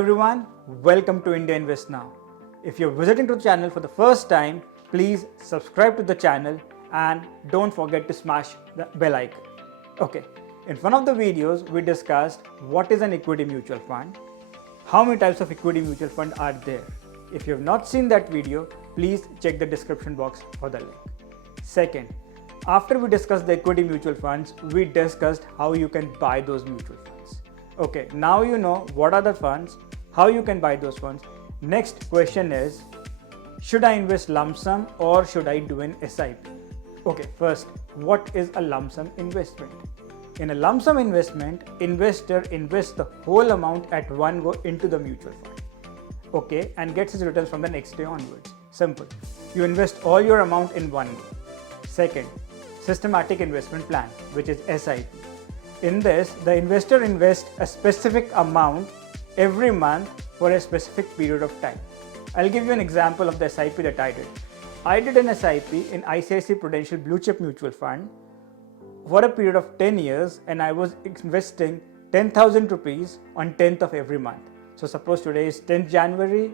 everyone, welcome to India Invest Now. If you're visiting to the channel for the first time, please subscribe to the channel and don't forget to smash the bell icon. Okay, in one of the videos we discussed what is an equity mutual fund, how many types of equity mutual fund are there. If you have not seen that video, please check the description box for the link. Second, after we discussed the equity mutual funds, we discussed how you can buy those mutual funds. Okay, now you know what are the funds, how you can buy those funds. Next question is, should I invest lump sum or should I do an SIP? Okay, first, what is a lump sum investment? In a lump sum investment, investor invests the whole amount at one go into the mutual fund. Okay, and gets his returns from the next day onwards. Simple. You invest all your amount in one go. Second, systematic investment plan, which is SIP. In this, the investor invests a specific amount every month for a specific period of time. I'll give you an example of the SIP that I did. I did an SIP in ICICI Prudential Blue Chip Mutual Fund for a period of 10 years, and I was investing 10,000 rupees on 10th of every month. So suppose today is 10th January,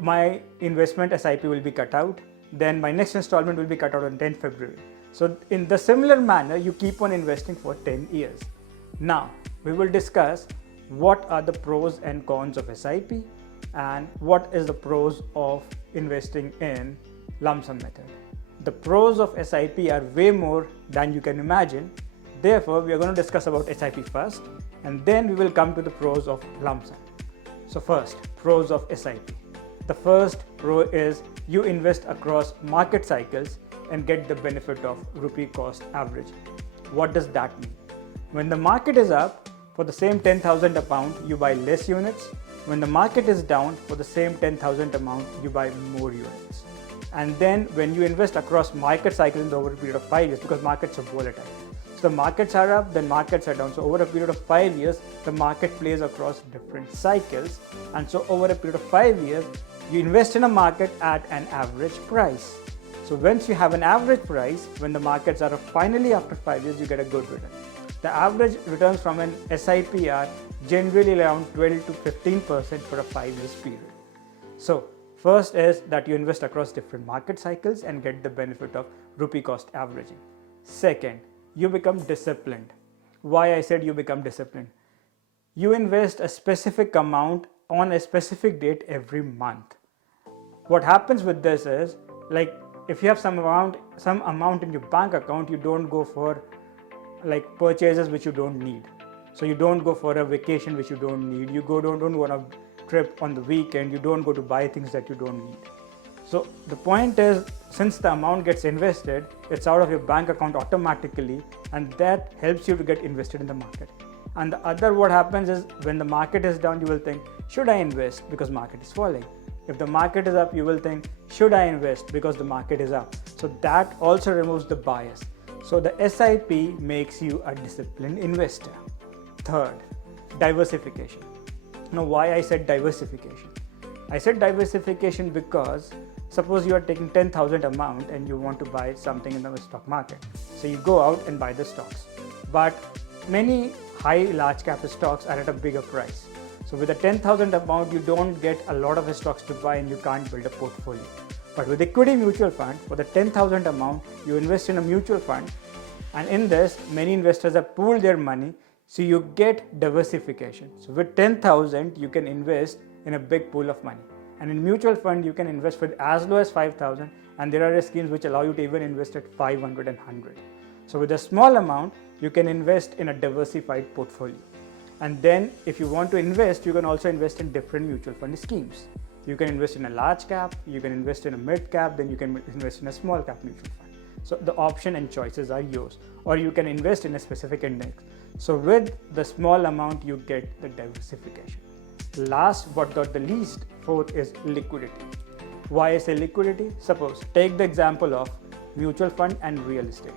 my investment SIP will be cut out, then my next installment will be cut out on 10th February. So in the similar manner, you keep on investing for 10 years. Now, we will discuss what are the pros and cons of SIP and what is the pros of investing in lump sum method. The pros of SIP are way more than you can imagine. Therefore, we are going to discuss about SIP first, and then we will come to the pros of lump sum. So first, pros of SIP. The first pro is you invest across market cycles and get the benefit of rupee cost average. What does that mean? When the market is up, for the same 10,000 amount, you buy less units. When the market is down, for the same 10,000 amount, you buy more units. And then when you invest across market cycles over a period of 5 years, because markets are volatile. So the markets are up, then markets are down. So over a period of 5 years, the market plays across different cycles. And so over a period of 5 years, you invest in a market at an average price. So once you have an average price, when the markets are up, finally after 5 years, you get a good return. The average returns from an SIP are generally around 12 to 15% for a 5 years period. So first is that you invest across different market cycles and get the benefit of rupee cost averaging. Second, you become disciplined. Why I said you become disciplined? You invest a specific amount on a specific date every month. What happens with this is, like, if you have some amount in your bank account, you don't go for like purchases which you don't need. So you don't go for a vacation which you don't need. You don't go on a trip on the weekend. You don't go to buy things that you don't need. So the point is, since the amount gets invested, it's out of your bank account automatically, and that helps you to get invested in the market. And the other, what happens is, when the market is down, you will think, should I invest because market is falling? If the market is up, you will think, should I invest because the market is up? So that also removes the bias. So the SIP makes you a disciplined investor. Third, diversification. Now, why I said diversification? I said diversification because suppose you are taking 10,000 amount and you want to buy something in the stock market. So you go out and buy the stocks. But many large cap stocks are at a bigger price. So with a 10,000 amount, you don't get a lot of stocks to buy and you can't build a portfolio. But with equity mutual fund, for the 10,000 amount, you invest in a mutual fund, and in this, many investors have pooled their money, so you get diversification. So with 10,000, you can invest in a big pool of money. And in mutual fund, you can invest with as low as 5,000, and there are schemes which allow you to even invest at 500 and 100. So with a small amount, you can invest in a diversified portfolio. And then if you want to invest, you can also invest in different mutual fund schemes. You can invest in a large cap, you can invest in a mid cap, then you can invest in a small cap mutual fund. So the option and choices are yours, or you can invest in a specific index. So with the small amount, you get the diversification. Last but not the least, fourth is liquidity. Why I say liquidity? Suppose, take the example of mutual fund and real estate.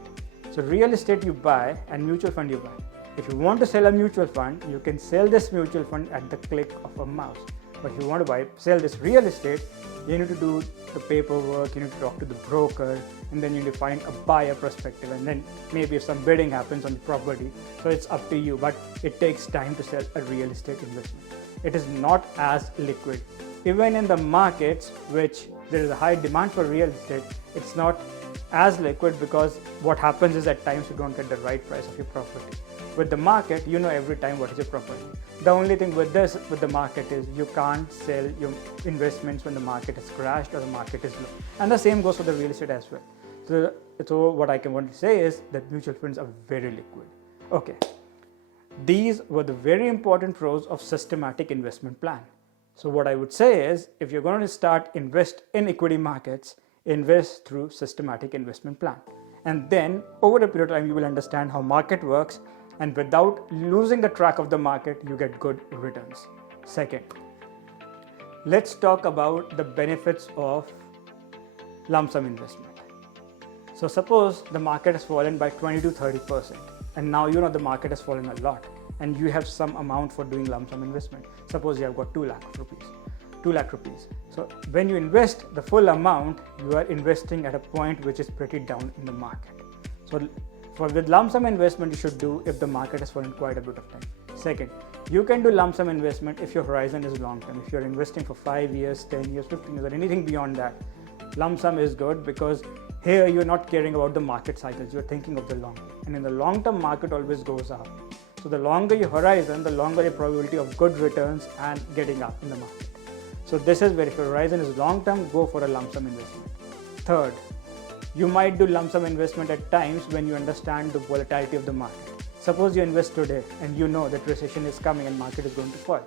So real estate you buy and mutual fund you buy. If you want to sell a mutual fund, you can sell this mutual fund at the click of a mouse. But if you want to sell this real estate, you need to do the paperwork, you need to talk to the broker, and then you need to find a buyer perspective, and then maybe if some bidding happens on the property. So it's up to you, but it takes time to sell a real estate investment. it is not as liquid. Even in the markets which there is a high demand for real estate, it's not as liquid, because what happens is at times you don't get the right price of your property. With the market, you know every time what is your property. The only thing with the market is you can't sell your investments when the market has crashed or the market is low. And the same goes for the real estate as well. So what I can want to say is that mutual funds are very liquid. Okay. These were the very important pros of systematic investment plan. So what I would say is, if you're going to start invest in equity markets, invest through systematic investment plan. And then over a period of time, you will understand how market works, and without losing the track of the market, you get good returns. Second, let's talk about the benefits of lump sum investment. So suppose the market has fallen by 20 to 30%, and now you know the market has fallen a lot, and you have some amount for doing lump sum investment. Suppose you have got 2 lakh rupees. So when you invest the full amount, you are investing at a point which is pretty down in the market. So with lump sum investment, you should do if the market has fallen quite a bit of time. Second, you can do lump sum investment if your horizon is long term. If you're investing for 5 years, 10 years, 15 years, or anything beyond that, lump sum is good, because here you're not caring about the market cycles, you're thinking of the long term. And in the long term, market always goes up. So the longer your horizon, the longer your probability of good returns and getting up in the market. So this is where, if your horizon is long term, go for a lump sum investment. Third, you might do lump sum investment at times when you understand the volatility of the market. Suppose you invest today and you know that recession is coming and market is going to fall,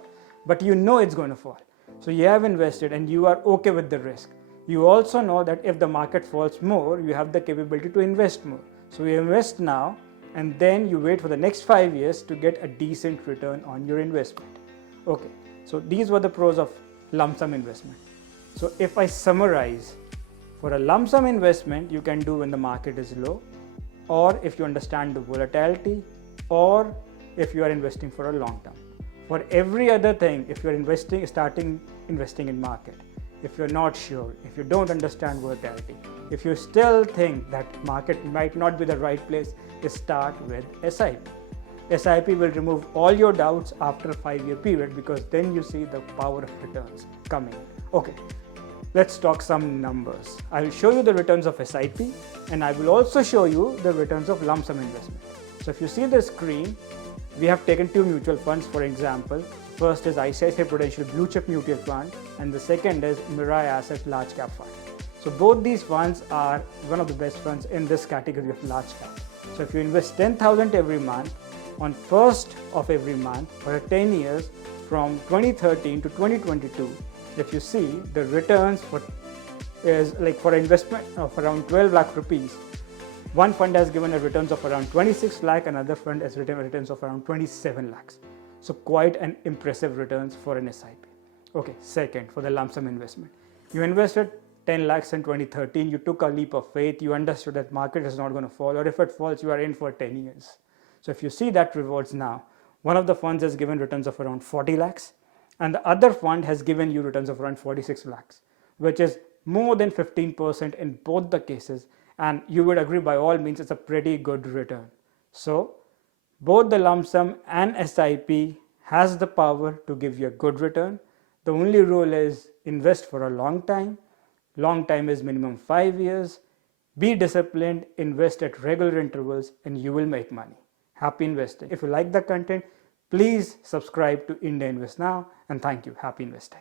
but you know it's going to fall. So you have invested and you are okay with the risk. You also know that if the market falls more, you have the capability to invest more. So you invest now, and then you wait for the next 5 years to get a decent return on your investment. Okay, so these were the pros of lump sum investment. So if I summarize, for a lump sum investment, you can do when the market is low, or if you understand the volatility, or if you are investing for a long term. For every other thing, if you're starting investing in market, if you're not sure, if you don't understand volatility, if you still think that market might not be the right place, start with SIP. SIP will remove all your doubts after a 5-year period, because then you see the power of returns coming. Okay, let's talk some numbers. I will show you the returns of SIP, and I will also show you the returns of lump sum investment. So if you see the screen, we have taken 2 mutual funds for example. First is ICICI Prudential Blue Chip Mutual Fund, and the second is Mirae Asset Large Cap Fund. So both these funds are one of the best funds in this category of large cap. So if you invest 10,000 every month, on 1st of every month for 10 years from 2013 to 2022, if you see the returns is like for investment of around 12 lakh rupees, one fund has given a returns of around 26 lakh, another fund has written returns of around 27 lakhs. So quite an impressive returns for an SIP. Okay, second, for the lump sum investment, you invested 10 lakhs in 2013, you took a leap of faith, you understood that market is not going to fall, or if it falls, you are in for 10 years. So if you see that rewards now, one of the funds has given returns of around 40 lakhs, and the other fund has given you returns of around 46 lakhs, which is more than 15% in both the cases, and you would agree by all means it's a pretty good return. So both the lump sum and SIP has the power to give you a good return. The only rule is invest for a long time. Long time is minimum 5 years. Be disciplined, invest at regular intervals, and you will make money. Happy investing. If you like the content, please subscribe to India Invest Now, and thank you. Happy investing.